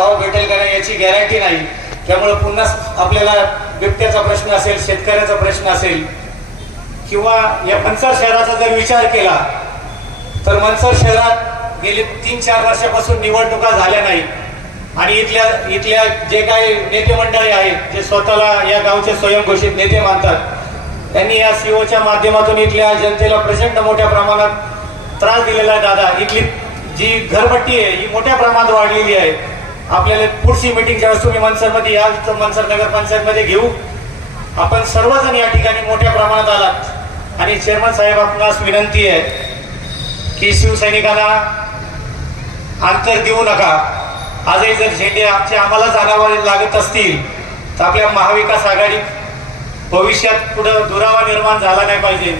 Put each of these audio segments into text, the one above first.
पाव भेटेल का नाही याची गॅरंटी नाही. त्यामुळे पुन्हा आपल्याला बिबट्याचा प्रश्न असेल शेतकऱ्याचा प्रश्न असेल किंवा या मनसर शहराचा जर विचार केला तर मनसर शहरात गेली तीन चार वर्षापासून निवडणुका झाल्या नाही आणि इथल्या इथल्या जे काही नेते मंडळी आहेत जे स्वतःला या गावचे स्वयंघोषित नेते मानतात त्यांनी या सीओच्या माध्यमातून इथल्या जनतेला प्रचंड मोठ्या प्रमाणात त्रास दिलेला आहे दादा. इथली जी घरपट्टी आहे ही मोठ्या प्रमाणात वाढलेली आहे. आपल्याला पुढची मिटिंग ज्यावेळेस तुम्ही मनसरमध्ये याल तर मनसर नगर पंचायतमध्ये घेऊ. आपण सर्वजण या ठिकाणी मोठ्या प्रमाणात आलात. आणि चेअरमन साहेब आपणास विनंती आहे की शिवसैनिकांना अंतर देऊ नका. आजही जर झेंडे आमचे आम्हाला जाणावे लागत असतील तर आपल्या महाविकास आघाडी भविष्यात पुढं दुरावा निर्माण झाला नाही पाहिजे.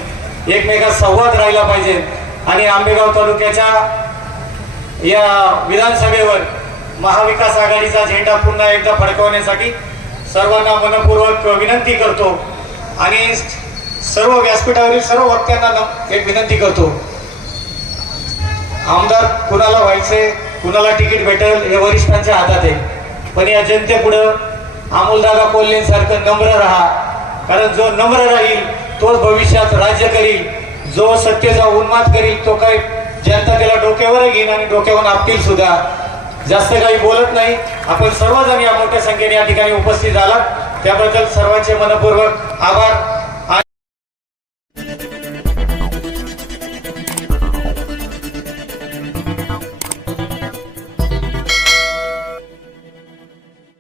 एकमेकात संवाद राहिला पाहिजे. आणि आंबेगाव तालुक्याच्या या विधानसभेवर महाविकास आघाडीचा झेंडा पुन्हा एकदा फडकवण्यासाठी सर्वांना मनपूर्वक विनंती करतो आणि सर्व व्यासपीठावरील सर्व वक्त्यांना एक विनंती करतो. आमदार कुणाला व्हायचे कुणाला तिकीट भेटेल हे वरिष्ठांच्या हातात आहे. पण या जनतेपुढं अमोलदादा कोल्हेंसारखं नम्र राहा. कारण जो नम्र राहील तोच भविष्यात राज्य करील. जो सत्तेचा उन्माद करील तो काही जनता त्याला डोक्यावर घेईन आणि डोक्यावर आपतील सुद्धा. जास्त काही बोलत नाही. आपण सर्वजण या मोठ्या संख्येने या ठिकाणी उपस्थित झालात. त्याबद्दल सर्वांचे मनपूर्वक आभार.